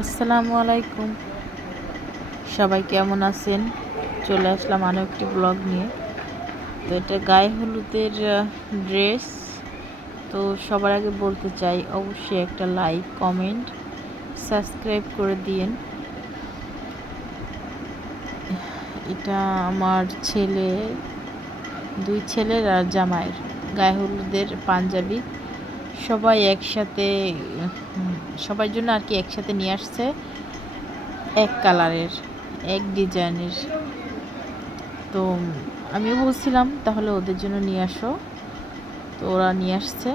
আসসালামু আলাইকুম। সবাই কেমন আছেন? চলে আসলাম আরও একটি ব্লগ নিয়ে। তো এটা গায়ে হলুদের ড্রেস। তো সবার আগে বলতে চাই, অবশ্যই একটা লাইক, কমেন্ট, সাবস্ক্রাইব করে দিয়েন। এটা আমার দুই ছেলের আর জামাইয়ের গায়ে হলুদের পাঞ্জাবি। সবাই একসাথে, সবার জন্য আর কি একসাথে নিয়ে আসছে, এক কালারের, এক ডিজাইনের। তো আমিও বলছিলাম তাহলে ওদের জন্য নিয়ে আসো, তো ওরা নিয়ে আসছে,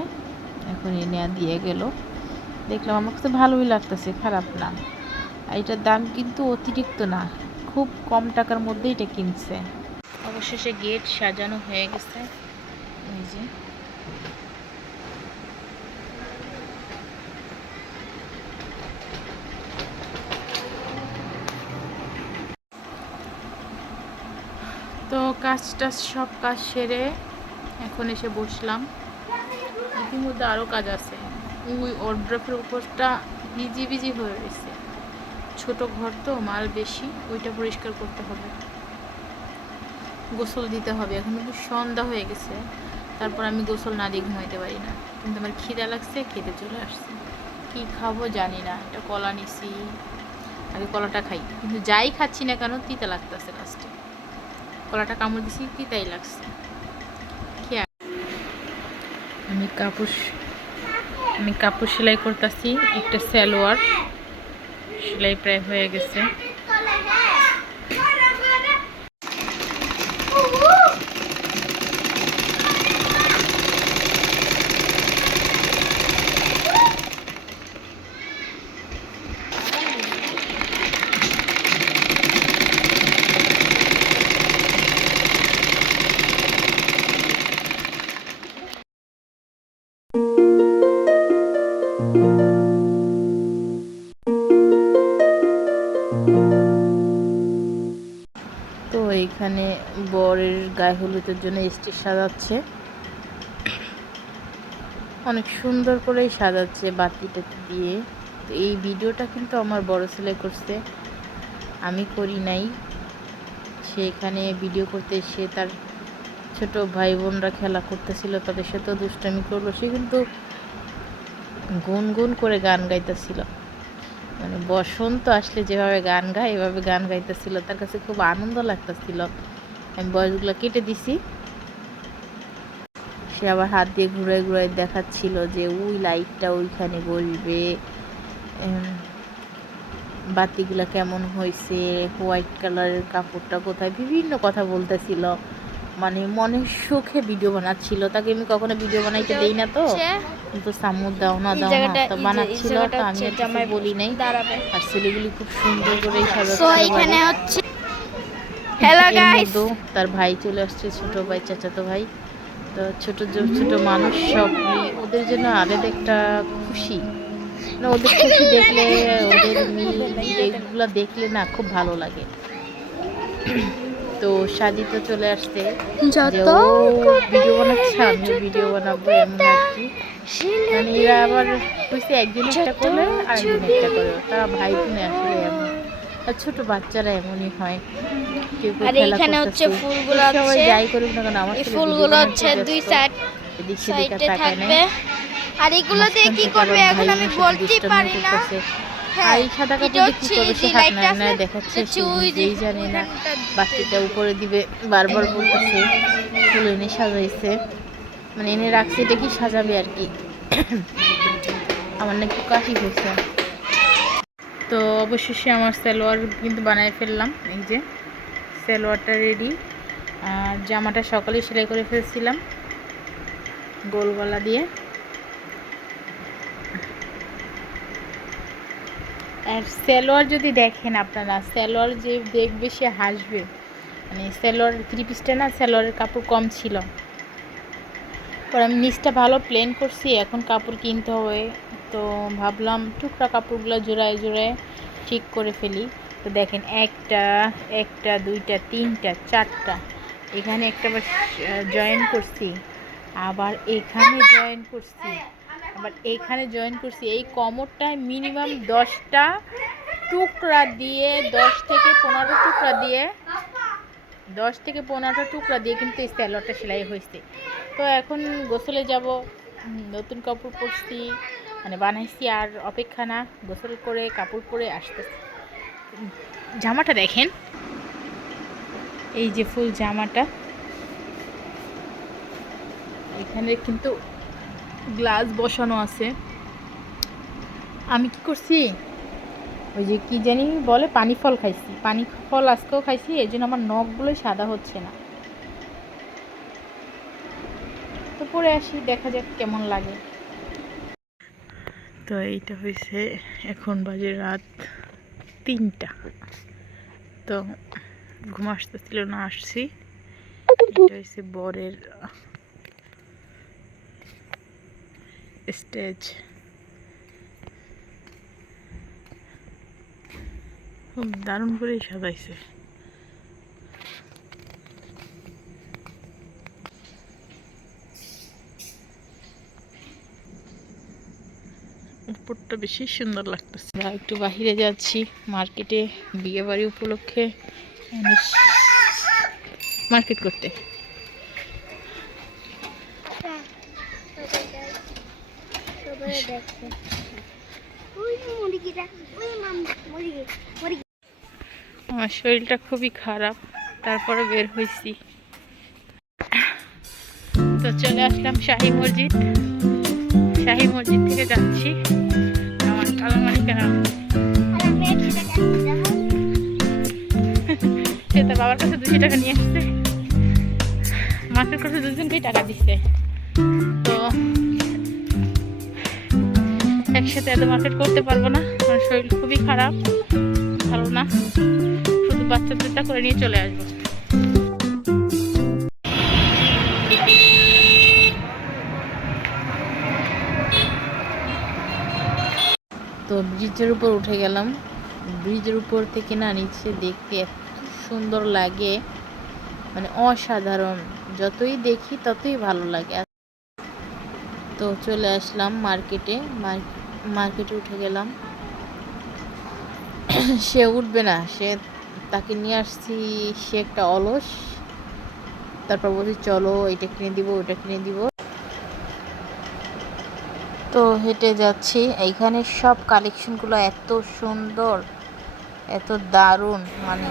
এখন এনে দিয়ে গেল। দেখলাম আমার কাছে ভালোই লাগতেছে, খারাপ না। আর এটার দাম কিন্তু অতিরিক্ত না, খুব কম টাকার মধ্যে এটা কিনছে। অবশেষে গেট সাজানো হয়ে গেছে। এই যে তো সব কাজ সেরে এখন এসে বসলাম। ইতিমধ্যে আরও কাজ আছে। ওই ওয়ারড্রপের উপরটা ভিজি হয়ে গেছে, ছোট ঘর তো, মাল বেশি, ওইটা পরিষ্কার করতে হবে, গোসল দিতে হবে। এখন কিন্তু সন্ধ্যা হয়ে গেছে, তারপর আমি গোসল না দিয়ে ঘুমাইতে পারি না। কিন্তু আমার খিদা লাগছে, খেতে চলে আসছে। কি খাবো জানি না, এটা কলা নিছি, আগে কলাটা খাই। কিন্তু যাই খাচ্ছি না কেন তিতা লাগতেছে, লাস্টে কলাটা কামড় দিছি, তিতাই লাগছে। আমি কাপড় সেলাই করতেছি, একটা সালোয়ার সেলাই প্রায় হয়ে গেছে। তো এইখানে বরের গায়ে হলুদের জন্য স্টেজ সাজাচ্ছে, অনেক সুন্দর করেই সাজাচ্ছে বাতিটা দিয়ে। তো এই ভিডিওটা কিন্তু আমার বড় ছেলে করছে, আমি করি নাই। সে এখানে ভিডিও করতে এসে তার ছোট ভাই বোনরা খেলা করতেছিল, তাদের সাথে দুষ্টামি করলো। সে কিন্তু গুনগুন করে গান গাইতেছিল, মানে বসন্ত আসলে যেভাবে গান গায় এভাবে গান গাইতেছিল। তার কাছে খুব আনন্দ লাগতেছিল। আমি বয়সগুলো কেটে দিছি। সে আবার হাত দিয়ে ঘুরাই দেখাচ্ছিল যে ওই লাইটটা ওইখানে বসবে, বাতিগুলো কেমন হয়েছে, হোয়াইট কালারের কাপড়টা কোথায়, বিভিন্ন কথা বলতেছিল। মানে মনের সুখে ভিডিও বানাচ্ছিল। তাকে আমি কখনো ভিডিও বানাইতে দেই না, তো কিন্তু সামু দাও না তো বানাচ্ছিল। তো আমি আর বলি নাই। আর ছেলেগুলি খুব সুন্দর করেই সাজাচ্ছে। হ্যালো গাইস, তার ভাই চলে আসছে, ছোট ভাই, চাচাতো ভাই। তো ছোট মানুষ সব, ওদের জন্য আলাদা একটা খুশি। না, ওদের খুশি দেখলে, ওদের মিল এগুলো দেখলে না খুব ভালো লাগে। তো সাজিত চলে আসছে, যে ও ভিডিও বানাচ্ছে, আমিও ভিডিও বানাবো, এমন আর কি। মানে এরা আবার হয়েছে, একদিন একটা করলে আরেকদিন একটা করে। তারা ভাই বোনে আসলে এমন, আর ছোট বাচ্চারা এমনই হয়। কেউ খেলা করতেছে, সবাই যাই করুক না কেন, আমার ফুলগুলো হচ্ছে দুই সাইডে থাকবে। আর এগুলো দিয়ে কি করবে এখন আমি বলতে পারি না। আর এই সাদা কাপড় দিয়ে কি করবে, সে হাত নাড়ায় দেখাচ্ছে, সে নিজেই জানে না। বাতিটা উপরে দিবে, বারবার বলতেছে। ফুল এনে সাজাইছে, মানে এনে রাখছে, এটা কি সাজাবে আর কি। আমার না একটু কাশি হয়েছে। তো অবশেষে আমার সালোয়ার কিন্তু বানিয়ে ফেললাম। এই যে সালোয়ারটা রেডি। আর জামাটা সকালে সেলাই করে ফেলছিলাম গোল গলা দিয়ে। আর সালোয়ার যদি দেখেন আপনারা, সালোয়ার যে দেখবে সে হাসবে। মানে সালোয়ার থ্রি পিসটা না, সালোয়ারের কাপড় কম ছিল, পর আমি নিচটা ভালো প্লেন করছি, এখন কাপড় কিনতে হবে। তো ভাবলাম টুকরা কাপড়গুলো জোড়ায় ঠিক করে ফেলি। তো দেখেন, একটা দুইটা তিনটা চারটা, এখানে একটা জয়েন করছি, আবার এখানে জয়েন করছি, আবার এখানে জয়েন করছি। এই কোমরটায় মিনিমাম 10টা টুকরা দিয়ে 10 থেকে 15 টুকরা দিয়ে কিন্তু এই স্যালোয়ারটা সেলাই হয়েছে। তো এখন গোসলে যাব, নতুন কাপড় পরছি, মানে বানাইছি, আর অপেক্ষা না, গোসল করে কাপড় পরে আসতেছি। জামাটা দেখেন, এই যে ফুল জামাটা, এখানে কিন্তু গ্লাস বসানো আছে। আমি কি করছি, ওই যে কি জানি বলে, পানি ফল খাইছি, পানি ফল আজকেও খাইছি, এই জন্য আমার নখগুলোই সাদা হচ্ছে না। তো পরে আসি, দেখা যাক কেমন লাগে। তো এইটা হয়েছে, এখন বাজে রাত 3টা। তো ঘুম আসতেছিল না, আসছি। এটা হয়েছে বরের স্টেজ। খুব দারুণ করেই সাজাইছে। উপরটা বেশি সুন্দর লাগতেছে। একটু বাহিরে যাচ্ছি মার্কেটে, বিয়ে বাড়ি উপলক্ষে মার্কেট করতে। আমার শরীরটা খুবই খারাপ, তারপরে বের হয়েছি। তো চলে আসলাম শাহী মসজিদ থেকে যাচ্ছি। আমার কালামানি কেন সে তো বাবার কাছে 200 টাকা নিয়ে আসছে, মার্কেট করতে দুজনকেই টাকা দিচ্ছে। তো একসাথে এত মার্কেট করতে পারবো না, আমার শরীর খুবই খারাপ, ভালো না। শুধু বাচ্চাদেরটা করে নিয়ে চলে আসবো। তো ব্রিজের উপর উঠে গেলাম। ব্রিজের উপর থেকে না নিচে দেখতে এত সুন্দর লাগে, মানে অসাধারণ, যতই দেখি ততই ভালো লাগে। তো চলে আসলাম মার্কেটে উঠে গেলাম। সে উঠবে না, তাকে নিয়ে আসছি, সে একটা অলস। তারপর বলছি চলো এটা কিনে দিব, ওটা কিনে দিব। তো হেঁটে যাচ্ছি, এইখানে সব কালেকশনগুলো এত সুন্দর, এত দারুণ, মানে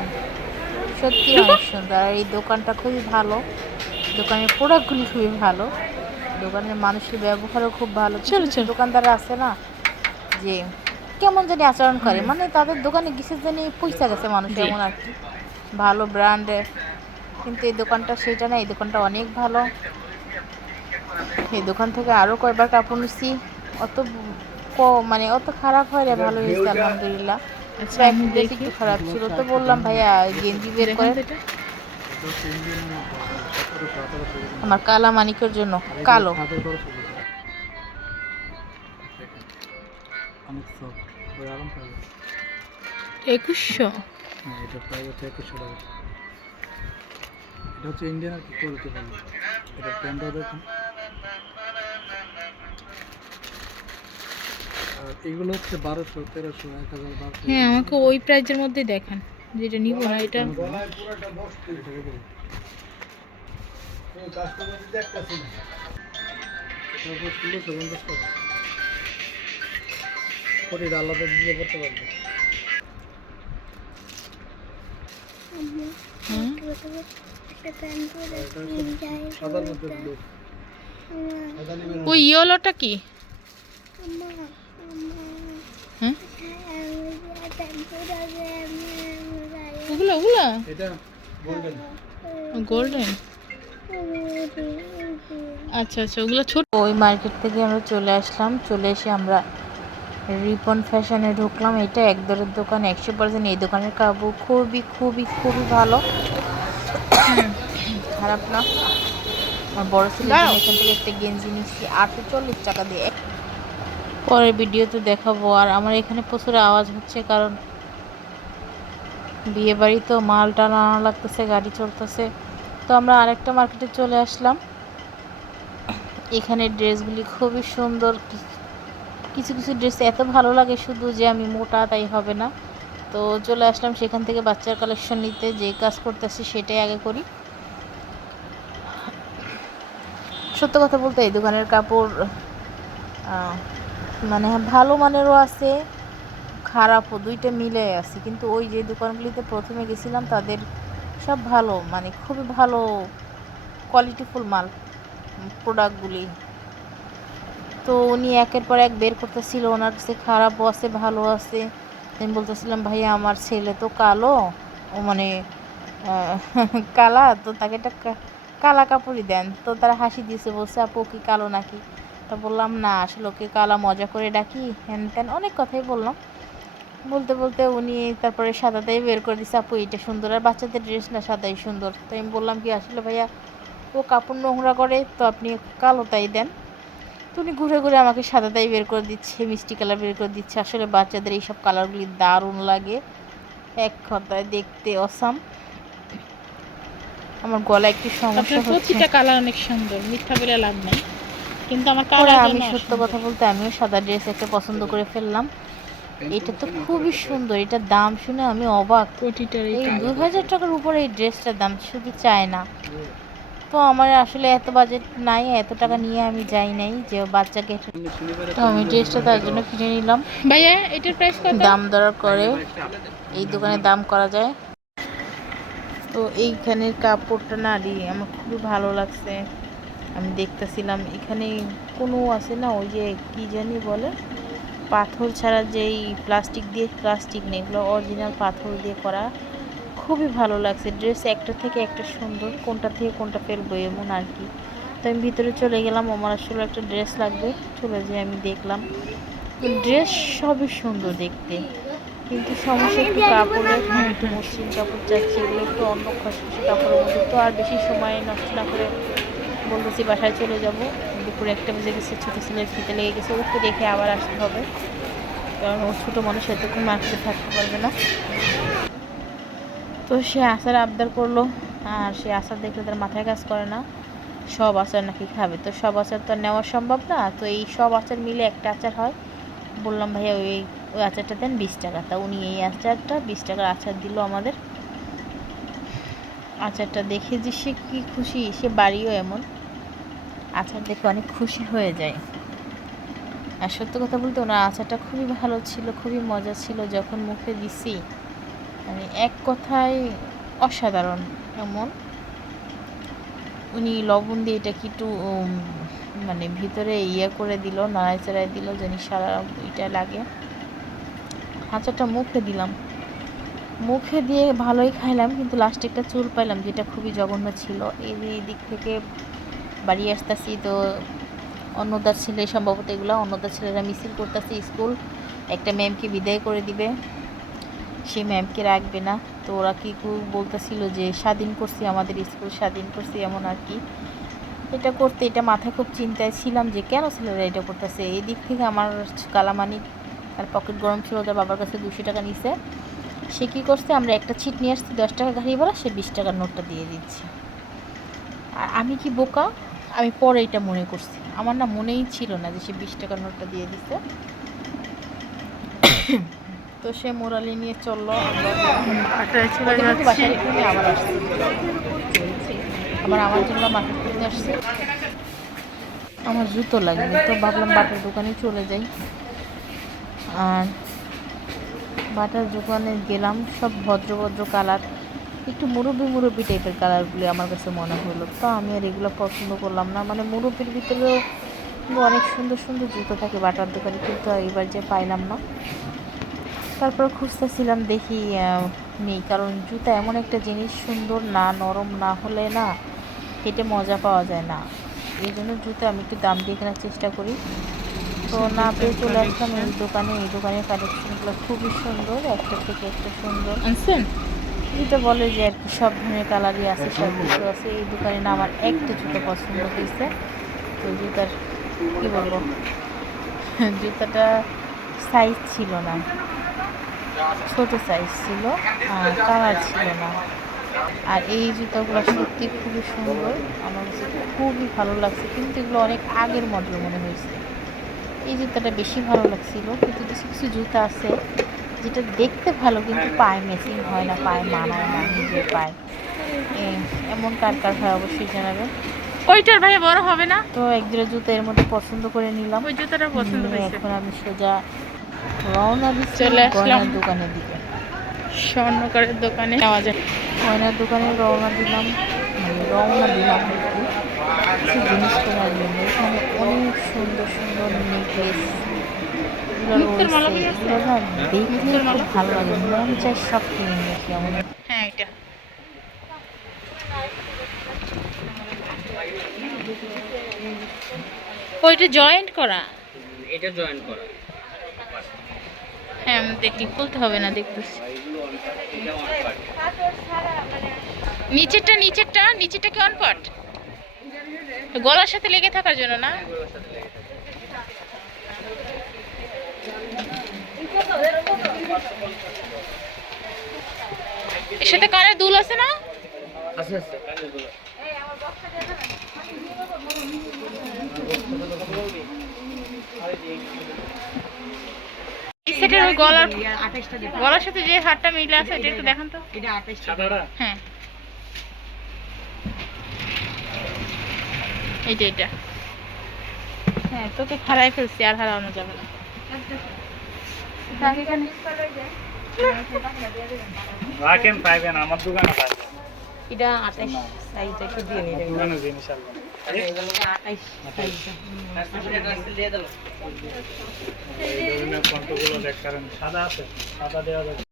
সত্যি অনেক সুন্দর। আর এই দোকানটা খুবই ভালো, দোকানের প্রোডাক্টগুলি খুবই ভালো, দোকানের মানুষের ব্যবহারও খুব ভালো। দোকানদার আছে না যে কেমন জানি আচরণ করে, মানে তাদের দোকানে কিসের জানি পয়সা গেছে মানুষ, এমন আর কি, ভালো ব্র্যান্ডের। কিন্তু এই দোকানটা সেটা না, এই দোকানটা অনেক ভালো। এই দোকান থেকে আরও কয়েকবার কাপড় নিচ্ছি, মানে অত খারাপ হয় না, ভালো হয়েছে আলহামদুলিল্লাহ। একটু খারাপ ছিল, তো বললাম ভাইয়া গেঞ্জি বের করে, আমার কালা মানিকের জন্য, কালো। 2100, এটা প্রায় 2100 টাকা। এটা হচ্ছে ইন্ডিয়ান আর কি কোয়ালিটি ভালো। এটা প্যান্টও দেখুন। আর এগুলো হচ্ছে 1200, 1300, 1000, 1200। হ্যাঁ, আমাকে ওই প্রাইজের মধ্যে দেখান, যেটা নিব না এটা। আলাদা দিয়ে করতে পারবে। ওই ইয়েলোটা কি? হ্যাঁ, ওগুলা গোল্ডেন। আচ্ছা, ওগুলো ছোট। ওই মার্কেট থেকে আমরা চলে আসলাম, চলে এসে আমরা রিপন ফ্যাশনে ঢুকলাম। এটা একদরের দোকান, 100%। এই দোকানের কাপড় খুবই খুবই খুবই ভালো, খারাপ না। আমার বড় ছেলের জন্য এখান থেকে একটা গেঞ্জি নিচ্ছি 840 টাকা দিয়ে। পরের ভিডিওতে দেখাবো। আর আমার এখানে প্রচুর আওয়াজ হচ্ছে, কারণ বিয়ে বাড়ি তো, মাল টানা লাগতেছে, গাড়ি চলতেছে। তো আমরা আরেকটা মার্কেটে চলে আসলাম। এখানে ড্রেসগুলি খুবই সুন্দর, কিছু কিছু ড্রেস এত ভালো লাগে শুধু যে আমি মোটা তাই হবে না, তো চলে আসলাম সেখান থেকে বাচ্চার কালেকশন নিতে। যে কাজ করতেছি সেটাই আগে করি। সত্য কথা বলতে এই দোকানের কাপড় মানে ভালো মানেরও আছে, খারাপও, দুইটা মিলে আছে। কিন্তু ওই যে দোকানগুলিতে প্রথমে গেছিলাম তাদের সব ভালো, মানে খুবই ভালো কোয়ালিটিফুল মাল প্রোডাক্টগুলি। তো উনি একের পর এক বের করতেছিল, ওনার কাছে খারাপও আছে ভালো আছে। আমি বলতেছিলাম ভাইয়া আমার ছেলে তো কালো, ও মানে কালা, তো তাকে একটা কালা কাপড়ই দেন। তো তারা হাসি দিয়েছে, বলছে আপু কি কালো নাকি? তা বললাম না আসলে ওকে কালা মজা করে ডাকি, হ্যান ত্যান অনেক কথাই বললাম। বলতে বলতে উনি তারপরে সাদাটাই বের করে দিচ্ছে, আপু এটা সুন্দর, আর বাচ্চাদের ড্রেস না সাদাই সুন্দর। তো আমি বললাম কি আসলে ভাইয়া ও কাপড় নোংরা করে, তো আপনি কালোটাই দেন। তো উনি ঘুরে ঘুরে আমাকে সাদাটাই বের করে দিচ্ছে, মিষ্টি কালার বের করে দিচ্ছে। আসলে বাচ্চাদের এইসব কালারগুলি দারুণ লাগে, এক কথায় দেখতে অসাম। আমার গলায় একটু সমস্যা হচ্ছে। প্রতিটা কালার অনেক সুন্দর, মিথ্যা বলে লাভ নেই, কিন্তু আমার পরে কালার আমি সত্য কথা বলতে আমিও সাদা ড্রেস একটা পছন্দ করে ফেললাম। এটা তো খুবই সুন্দর, এটার দাম শুনে আমি অবাক। প্রতিটার এই 2000 টাকার উপরে এই ড্রেসটার দাম, শুধু চায় না। তো আমার আসলে এত বাজেট নাই, এত টাকা নিয়ে আমি যাই নাই যে বাচ্চাকে। তো আমি ড্রেসটা তার জন্য কিনে নিলাম। ভাইয়া এটার প্রাইস কত? দাম দর করে এই দোকানে দাম করা যায়। তো এইখানের কাপড়টা নারী আমার খুবই ভালো লাগছে। আমি দেখতেছিলাম এখানে কোনো আছে না, ওই যে কি জানি বলে, পাথর ছাড়া যেই প্লাস্টিক দিয়ে, প্লাস্টিক নেই, এগুলো অরিজিনাল পাথর দিয়ে করা। খুবই ভালো লাগছে ড্রেস, একটা থেকে একটা সুন্দর, কোনটা থেকে কোনটা ফেলবো এমন আর কি। তো আমি ভিতরে চলে গেলাম, আমার আসলে একটা ড্রেস লাগবে। চলে যেয়ে আমি দেখলাম ড্রেস সবই সুন্দর দেখতে, কিন্তু সমস্যা একটু কাপড়ের, একটু মসৃণ কাপড় চাচ্ছি, এগুলো একটু অন্য খসখসে কাপড়ের মধ্যে। তো আর বেশি সময় নষ্ট না করে বলতেছি বাসায় চলে যাব। দুপুরে 1টা বেজে গেছে, ছোটো ছেলের খেতে লেগে গেছে, ওকে দেখে আবার আসতে হবে, কারণ ও ছোটো মানুষ এতক্ষণ মার্কেটে থাকতে পারবে না। তো সে আচার আবদার করলো, আর সে আচার দেখলে তার মাথায় কাজ করে না, সব আচার নাকি খাবে। তো সব আচার তো আর নেওয়া সম্ভব না, তো এই সব আচার মিলে একটা আচার হয়। বললাম ভাইয়া ওই ওই আচারটা দেন 20 টাকা। তা উনি এই আচারটা 20 টাকার আচার দিল আমাদের। আচারটা দেখে যে সে কি খুশি, সে বাড়িও এমন আচার দেখে অনেক খুশি হয়ে যায়। আর সত্য কথা বলতে ওনার আচারটা খুবই ভালো ছিল, খুবই মজা ছিল, যখন মুখে দিছি মানে এক কথায় অসাধারণ। এমন উনি লবণ দিয়ে এটা কি একটু মানে ভিতরে ইয়ে করে দিল, নাড়াচাড়াই দিল যেন সারা এটা লাগে। আচারটা মুখে দিলাম, মুখে দিয়ে ভালোই খাইলাম, কিন্তু লাস্টে একটা চুল পাইলাম যেটা খুবই জঘন্য ছিল। এই দিক থেকে বাড়ি আসতেছি, তো অন্নদার ছেলে সম্ভবত, এগুলো অন্নদার ছেলেরা মিছিল করতেছে, স্কুল একটা ম্যামকে বিদায় করে দিবে, সেই ম্যামকে রাখবে না। তো ওরা কি বলতেছিল যে স্বাধীন করছি, আমাদের স্কুল স্বাধীন করছি এমন আর কি। এটা করতে এটা মাথায় খুব চিন্তায় ছিলাম যে কেন ছেলেরা এটা করতেছে। এই দিক থেকে আমার কালামানি, তার পকেট গরম ছিল, তার বাবার কাছে 200 টাকা নিছে। সে কী করছে, আমরা একটা ছিট নিয়ে আসছি 10 টাকা গাড়ি ভাড়া, সে 20 টাকার নোটটা দিয়ে দিচ্ছে। আর আমি কি বোকা, আমি পরে এটা মনে করছি, আমার না মনেই ছিল না যে সে 20 টাকার নোটটা দিয়ে দিচ্ছে। তো সে মোরালি নিয়ে চললো, বাসায় রেখে আবার আসছি, আমার জন্য মার্কেট করতে আসছে। আমার জুতো লাগবে, তো ভাবলাম বাটার দোকানে চলে যাই। আর বাটার দোকানে গেলাম, সব ভদ্র ভদ্র কালার, একটু মুরব্বি টাইপের কালারগুলি আমার কাছে মনে হলো। তো আমি আর এগুলো পছন্দ করলাম না, মানে মুরব্বির ভিতরেও কিন্তু অনেক সুন্দর সুন্দর জুতো থাকে বাটার দোকানে, কিন্তু এবার যে পাইলাম না। তারপর খুঁজতেছিলাম, দেখি নেই, কারণ জুতা এমন একটা জিনিস, সুন্দর না, নরম না হলে না হেঁটে মজা পাওয়া যায় না। এই জন্য জুতো আমি একটু দাম দিয়ে কেনার চেষ্টা করি। তো না পেয়ে চলে আসলাম এই দোকানে। এই দোকানের কালেকশনগুলো খুবই সুন্দর, একটা থেকে একটা সুন্দর। আনছেন? জুতো বলে যে আর কি সব ধরনের কালারই আছে, সব কিছু আছে। এই দোকানে না আমার একটা জুতো পছন্দ হয়েছে। তো জুতার কী বলবো, জুতাটা সাইজ ছিল না, ছোট সাইজ ছিল, আর কালার ছিল না। আর এই জুতাগুলো সত্যি খুবই সুন্দর, আমার কাছে খুবই ভালো লাগছে, কিন্তু এগুলো অনেক আগের মডেল মনে হয়েছে। এই জুতাটা বেশি ভালো লাগছিল, কিন্তু কিছু কিছু জুতা আছে যেটা দেখতে ভালো কিন্তু পায়ে ম্যাচিং হয় না, পায়ে মানায় না, নিজের পায়ে। এমন কার কার হয় অবশ্যই জানাবেন। ওইটার ভাই বড় হবে না, তো এক জোড়া জুতো এর মধ্যে পছন্দ করে নিলাম। ওই জুতোটা পছন্দ নিয়ে হয়েছে। এখন আমি সোজা রওনা দিচ্ছি চলে আসলাম গয়নার দোকানের দিকে। স্বর্ণকারের দোকানে নেওয়া যায়। গয়নার দোকানে রওনা দিলাম, কিছু জিনিস কেনার জন্য। এখানে অনেক সুন্দর সুন্দর নেকলেস মুক্তোর মালা রয়েছে, পেয়ে আছে? এগুলো না দেখলে মুক্তোর মালা? খুব ভালো লাগে, মন চায় সব কিনে নিয়ে আসি এমন। হ্যাঁ এটা ওইটা জয়েন্ট করা, এটা জয়েন করা। হ্যাঁ আমি দেখি, খুলতে হবে না, দেখতেছি। নিচেরটা কি অন পার্ট? গলার সাথে লেগে থাকার জন্য না? এর সাথে কানের দুল আছে না? আচ্ছা আচ্ছা এই সেটের ওই গলার সাথে যে হারটা মিলে আছে এটা একটু দেখান তো। হ্যাঁ এটা হ্যাঁ, তোকে হারাই ফেলছি, আর হারানো যাবে না। রাখেন পাইবেন আমার দোকানে পাইবেন। এটা 28 সাইজ একটু দিয়ে নিলেন। দোকানে জিনিস আনবো। 28 সাইজ। এই ধরনের ফন্টগুলো দেখ, কারণ সাদা আছে, সাদা দেওয়া যাবে।